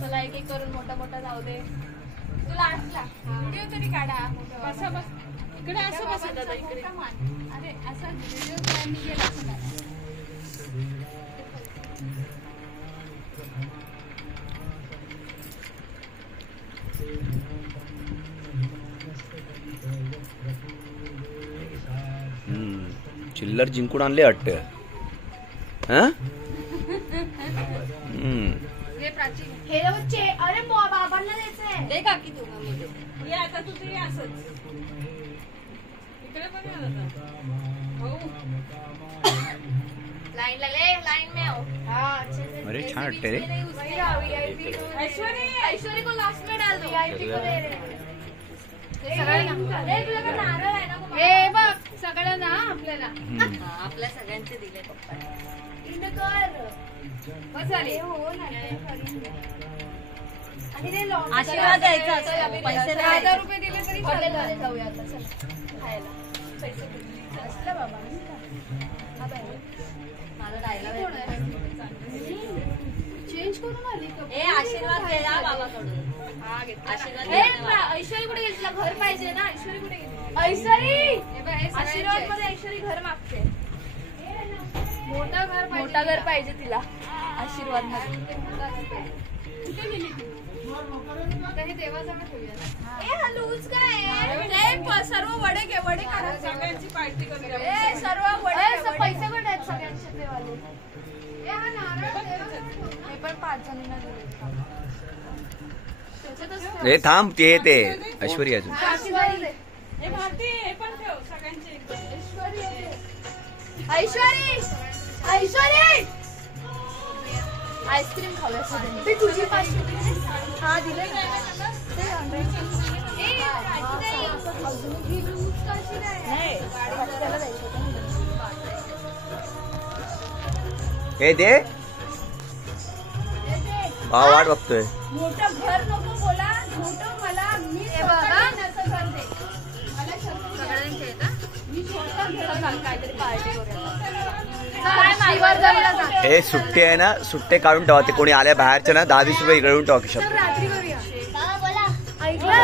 चला एक एक करून मोठा मोठा जाऊ दे. तुला असला व्हिडिओ तरी काढा. असं बस इकडे असं बस दादा इकडे. अरे असा व्हिडिओ मी गेला चिल्लर जिंकून आणले वाटत. अरे बाबांना द्यायचंय. दे काकी तू ये आता. तू ते असंच इकडे पण लाईन लागले. लाईन में आओ. अरे छान वाटते रे. ऐश्वर्या को लास्ट में डाल दो. वीआईपी को दे रे. नारळ आहे ना. हे बघ सगळ्यांना आपल्याला आपल्या सगळ्यांचे दिले पप्पा. आशीर्वाद द्यायचा. पैसे 1000 रुपये दिले तरी जाऊया आता. खायला पैसे असलं बाबा. माझा डायलॉग चेंज करून आली. आशीर्वाद घ्या बाबाकडून. आशीर्वाद. ऐश्वर्या कुठे गेली? घर पाहिजे ना. ऐश्वर्या कुठे गेली? ऐश्वर्या आशीर्वाद मध्ये ऐश्वर्या घर मागते. मोठा घर पाहिजे तिला आशीर्वाद मध्ये. सर्व वडे घे. वडे काढा. सगळ्यांची पार्टी करूया. सर्व वडे पैसे पण आहेत सगळ्यांचे देवाले. हे पण 5 जणींना दिले. हे थांब ते ऐश्वर्या अजून. ऐश्वर्या आईस्क्रीम खाऊया. तुझी हा दिले. हे दे. भाव वाट बघतोय. मोठं घर नको बोला. मोठं मला मी काहीतरी पार्टी करूया. हे सुट्टे आहे ना. सुट्टे काढून ठेवा. ते कोणी आल्या बाहेरच्या ना 10-20 रुपये इकडून ठेवा खिशात. रात्री करूया. इकडे